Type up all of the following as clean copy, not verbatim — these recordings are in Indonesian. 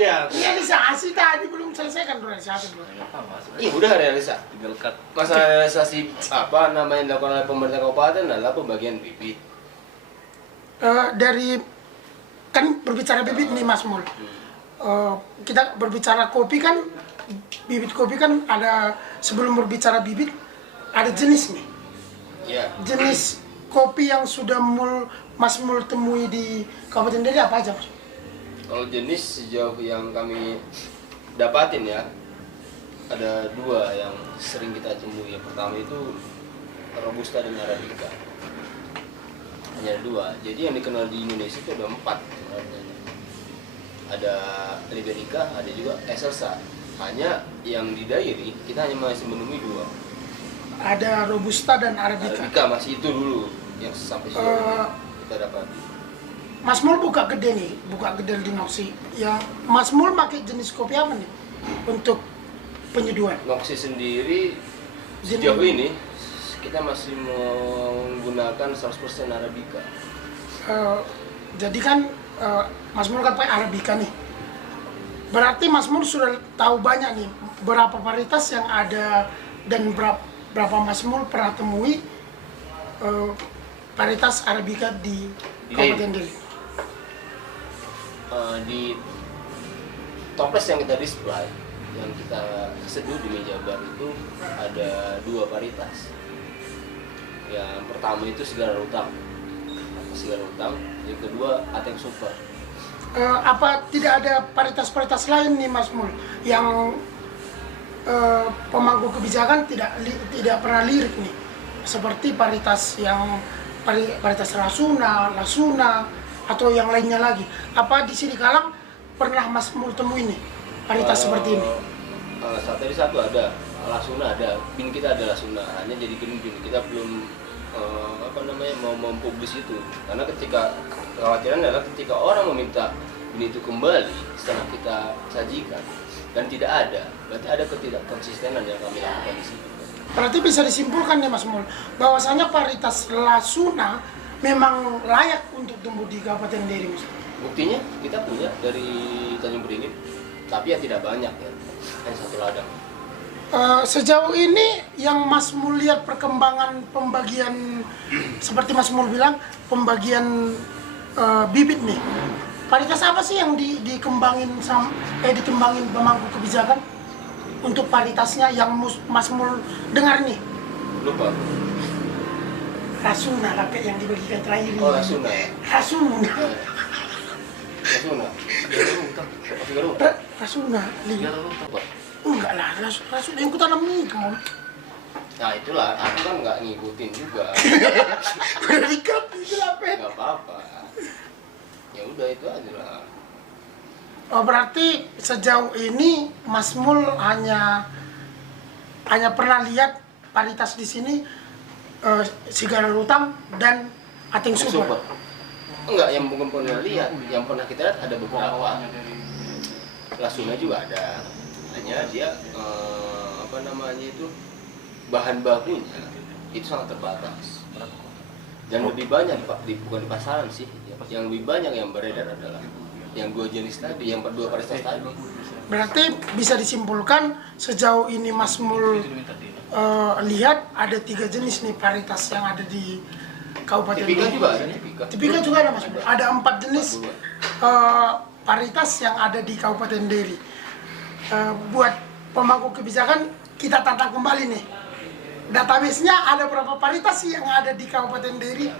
aja. Realisasi tadi belum selesaikan realisasi bro. Iya udah realisasi. Tinggal cut. Masalah realisasi apa namanya dilakukan oleh pemerintah kabupaten adalah pembagian bibit. Dari kan berbicara bibit nih Mas Mul. Kita berbicara kopi kan, bibit kopi kan ada, sebelum berbicara bibit ada jenis nih. Iya. Jenis kopi yang sudah Mas Mul temui di Kabupaten Deli apa aja Mas? Kalau jenis sejauh yang kami dapatin ya, ada dua yang sering kita temui. Yang pertama itu Robusta dan Arabica. Hanya ada dua. Jadi yang dikenal di Indonesia itu ada 4 sebenarnya. Ada Liberica, ada juga Excelsa. Hanya yang di Dairi kita hanya masih menemui 2. Ada Robusta dan Arabica. Arabica masih itu dulu yang sampai sejauh kita dapati. Mas Mul buka gede nih, buka gede di Noksi. Ya, Mas Mul pakai jenis kopi apa nih untuk penyeduhan? Noksi sendiri sejauh ini kita masih menggunakan 100% Arabica. Jadi kan Mas Mul kan pakai Arabica nih. Berarti Mas Mul sudah tahu banyak nih berapa varietas yang ada dan berapa Mas Mul pernah temui varietas Arabica di Kabupaten Deli. Di toples yang kita display, yang kita seduh di meja bar itu ada 2 varietas. Yang pertama itu Sigara Rutang, yang kedua Ateng Super. Apa tidak ada varietas-varietas lain nih Mas Mul yang pemangku kebijakan tidak pernah lirik nih, seperti varietas Lasuna, atau yang lainnya lagi? Apa di sini Kalang pernah Mas Mul temui nih varietas seperti ini? Saat tadi satu ada Lasuna, ada bin kita ada Lasuna, hanya jadi bin kita belum mau mempublis itu, karena kekhawatiran adalah ketika orang meminta bin itu kembali setelah kita sajikan dan tidak ada, berarti ada ketidakkonsistenan yang kami lakukan di situ. Berarti bisa disimpulkan nih Mas Mul bahwasanya varietas Lasuna memang layak untuk tumbuh di Kabupaten Deli, Mas. Buktinya kita punya dari Tanjung Beringin, tapi ya tidak banyak ya, hanya 1 ladang. Sejauh ini yang Mas Mul lihat perkembangan pembagian, seperti Mas Mul bilang, pembagian bibit nih. Varietas apa sih yang dikembangin pemangku kebijakan untuk varietasnya yang Mas Mul dengar nih? Lupa. Rasuna lah yang dibagikan terakhir. Oh, Rasuna ya? Rasuna. Rasuna. Rasuna. Enggak lah, Rasuna yang kutanam nih kamu. Nah itulah, aku kan nggak ngikutin juga. Udah dikat itu apa? Nggak apa-apa. Ya udah itu aja lah. Oh, berarti sejauh ini Mas Mul hanya pernah lihat varietas di sini Sigara Rutang dan Ateng Super. Enggak, yang bukan pernah lihat, yang pernah kita lihat ada beberapa. Lasuna juga ada. Hanya dia bahan bakunya itu sangat terbatas. Dan lebih banyak bukan di pasaran sih. Yang lebih banyak yang beredar adalah yang 2 jenis tadi, yang 2 varietas tadi. Berarti bisa disimpulkan sejauh ini Mas Mul lihat ada 3 jenis nih varietas yang ada di Kabupaten Deli. Tipika juga ada, Tipika juga ada Mas Mul. Ada 4 jenis varietas yang ada di Kabupaten Deli. Buat pemangku kebijakan kita tata kembali nih. Database-nya ada berapa varietas sih yang ada di Kabupaten Deli?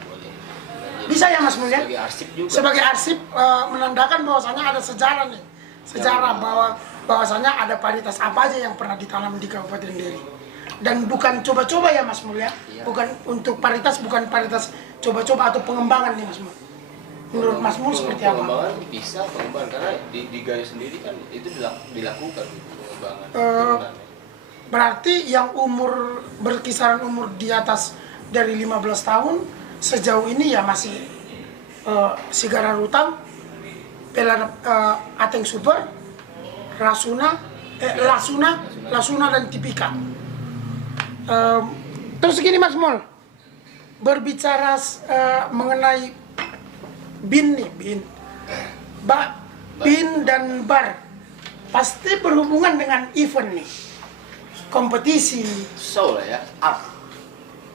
Bisa ya Mas Mul ya? Sebagai arsip juga. Sebagai arsip menandakan bahwasanya ada sejarah nih. Sejarah bahwasanya ada varietas apa aja yang pernah ditanam di Kabupaten Deli. Dan bukan coba-coba ya Mas Mul ya. Bukan untuk varietas, bukan varietas coba-coba atau pengembangan nih Mas Mul. Menurut Mas Mul seperti apa? Pengembangan bisa pengembangan karena di Gayo sendiri kan itu dilakukan pengembangan. Berarti yang berkisaran umur di atas dari 15 tahun sejauh ini ya masih Sigara Rutang, Ateng Super, Lasuna dan Tipika. Terus gini Mas Mul, berbicara mengenai bin nih, bin dan bar pasti berhubungan dengan event nih, kompetisi, show lah ya, art,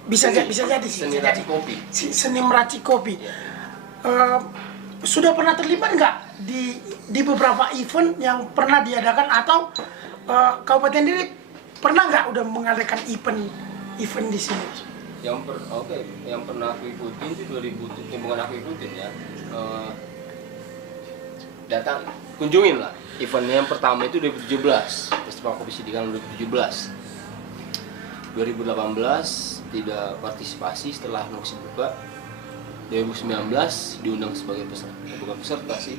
bisa jadi sih, seni bisa jadi. racik kopi. Seni meracik kopi. Ya. Sudah pernah terlibat nggak di beberapa event yang pernah diadakan, atau Kabupaten Deli pernah nggak udah mengadakan event di sini? Yang pernah aku ikutin itu 2000, bukan aku ikutin ya, datang kunjungin lah eventnya. Yang pertama itu 2017, Festival Kopi Sidikan 2017. 2018 tidak partisipasi setelah noksi buka. 2019 diundang sebagai peserta, bukan peserta sih,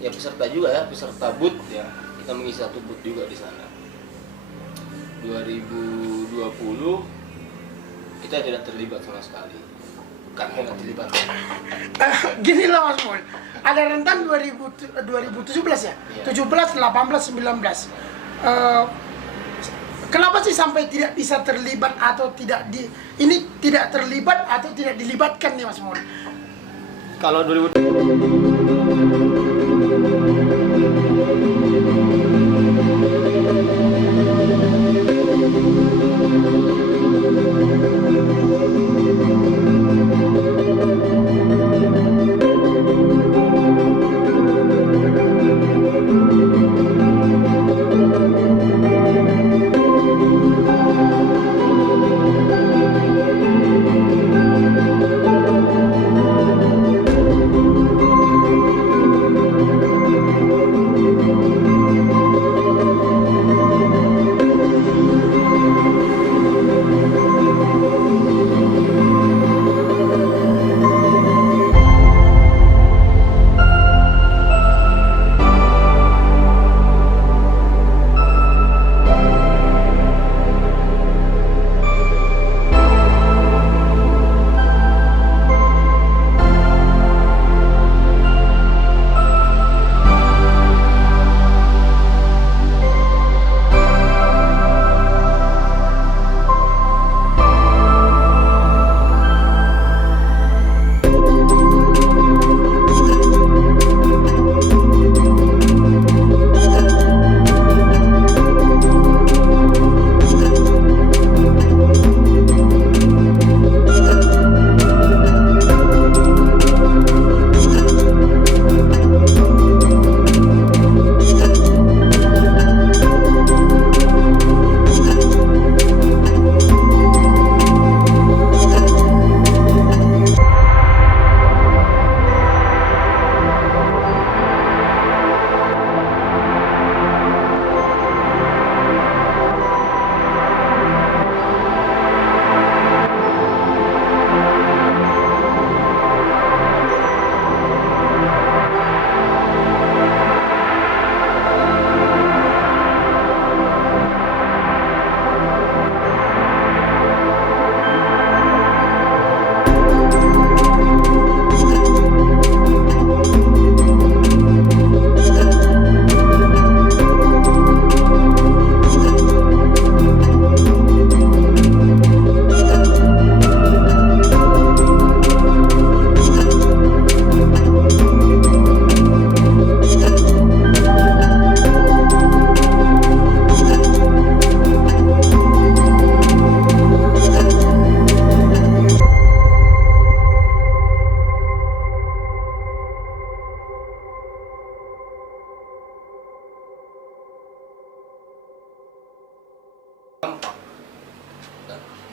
ya peserta juga ya, peserta booth ya, kita mengisi satu booth juga di sana. 2020 kita tidak terlibat sama sekali, bukan tidak terlibat. Gini loh Mas Mul, ada rentan 2017 ya, Iya. 17, 18, 19. Kenapa sih sampai tidak bisa terlibat atau tidak tidak terlibat atau tidak dilibatkan nih Mas Mul? Kalau 2000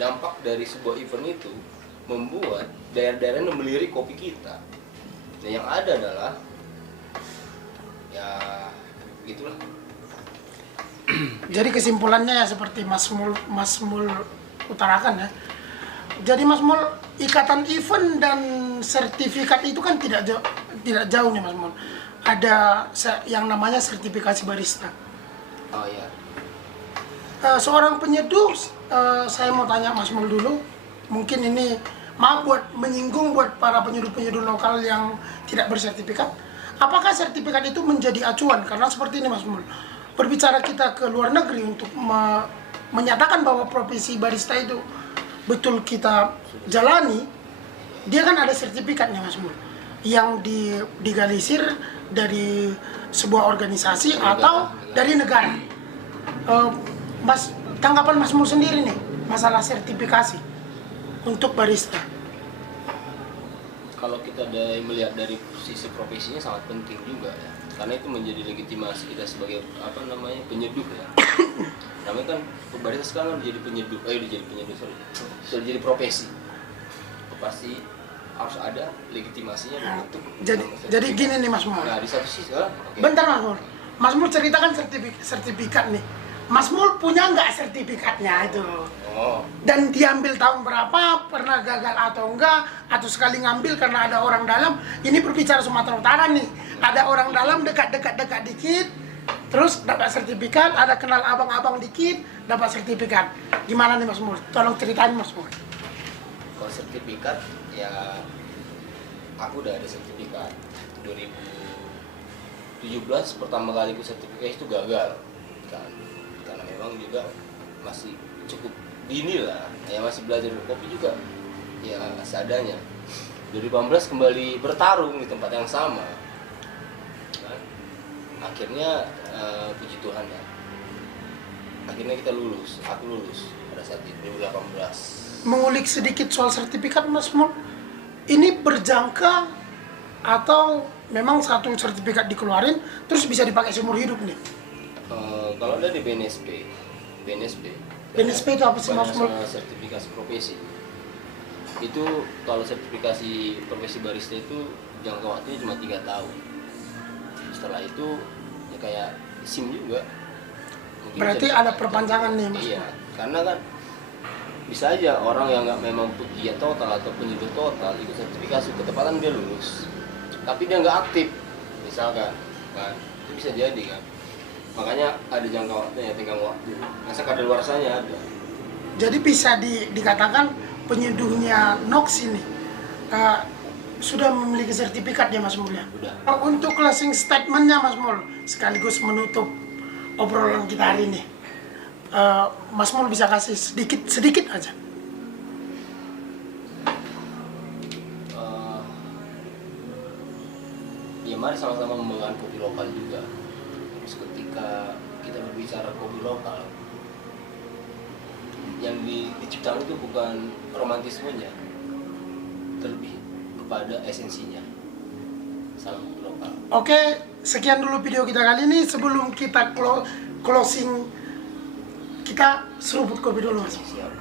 dampak dari sebuah event itu membuat daerah-daerah yang melirik kopi kita. Nah, yang ada adalah ya gitulah. Jadi kesimpulannya ya seperti Mas Mul utarakan ya. Jadi Mas Mul, ikatan event dan sertifikat itu kan tidak jauh nih Mas Mul. Ada yang namanya sertifikasi barista. Oh ya. Seorang penyeduh, saya mau tanya Mas Mul dulu, mungkin ini maaf buat menyinggung buat para penyeduh-penyeduh lokal yang tidak bersertifikat. Apakah sertifikat itu menjadi acuan? Karena seperti ini Mas Mul, berbicara kita ke luar negeri untuk menyatakan bahwa profesi barista itu betul kita jalani, dia kan ada sertifikatnya Mas Mul. yang digalisir dari sebuah organisasi atau dari negara. Mas, tanggapan Mas Mul sendiri nih masalah sertifikasi untuk barista. Kalau kita melihat dari sisi profesinya sangat penting juga ya, karena itu menjadi legitimasi kita sebagai penyeduh ya. Namanya kan barista sekarang udah jadi penyeduh, sudah jadi profesi. Pasti harus ada legitimasinya untuk. Jadi gini nih Mas Mul. Nah di satu sisi, Bentar Mas Mul. Mas Mul ceritakan sertifikat nih. Mas Mul punya nggak sertifikatnya itu? Oh. Dan diambil tahun berapa? Pernah gagal atau enggak? Atau sekali ngambil karena ada orang dalam? Ini berbicara Sumatera Utara nih. Ada orang dalam dekat dikit, terus dapat sertifikat. Ada kenal abang-abang dikit, dapat sertifikat. Gimana nih Mas Mul? Tolong ceritain Mas Mul. Kalau sertifikat ya, aku udah ada sertifikat 2017 pertama kali aku sertifikat itu gagal kan, karena memang juga masih cukup dini lah ya, masih belajar kopi juga ya seadanya. 2018 kembali bertarung di tempat yang sama kan? Akhirnya puji Tuhan ya, akhirnya kita lulus, aku lulus pada saat itu 2018. Mengulik sedikit soal sertifikat Mas Mul, ini berjangka atau memang satu sertifikat dikeluarin terus bisa dipakai seumur hidup nih? Kalau ada di BNSP itu apa sih Mas Mul? Sertifikasi profesi itu, kalau sertifikasi profesi barista itu jangka waktunya cuma 3 tahun. Setelah itu ya kayak SIM juga. Mungkin berarti ada perpanjangan nih Mas. Iya, karena kan bisa aja orang yang nggak memang pegiat total atau penyeduh total ikut sertifikasi, ketepatan dia lulus tapi dia nggak aktif misalkan kan, itu bisa jadi kan. Makanya ada jangka waktunya, tenggang waktu, masa kadaluarsanya ada. Jadi bisa dikatakan penyeduhnya Nox ini sudah memiliki sertifikat ya Mas Mul ya? Udah. Untuk closing statementnya Mas Mul sekaligus menutup obrolan kita hari ini, Mas Mul bisa kasih sedikit aja. Ya mari sama-sama mengembangkan kopi lokal juga. Terus ketika kita berbicara kopi lokal, yang diciptakan itu bukan romantismenya, terlebih kepada esensinya sama kopi lokal. Oke, sekian dulu video kita kali ini. Sebelum kita closing, kita seruput kopi dulu Mas. Siap.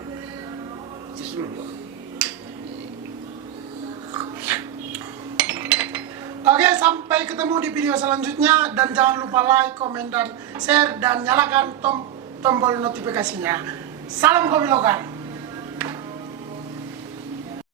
Justru dulu. Oke, sampai ketemu di video selanjutnya. Dan jangan lupa like, komen, dan share. Dan nyalakan tombol notifikasinya. Salam kopi lokal.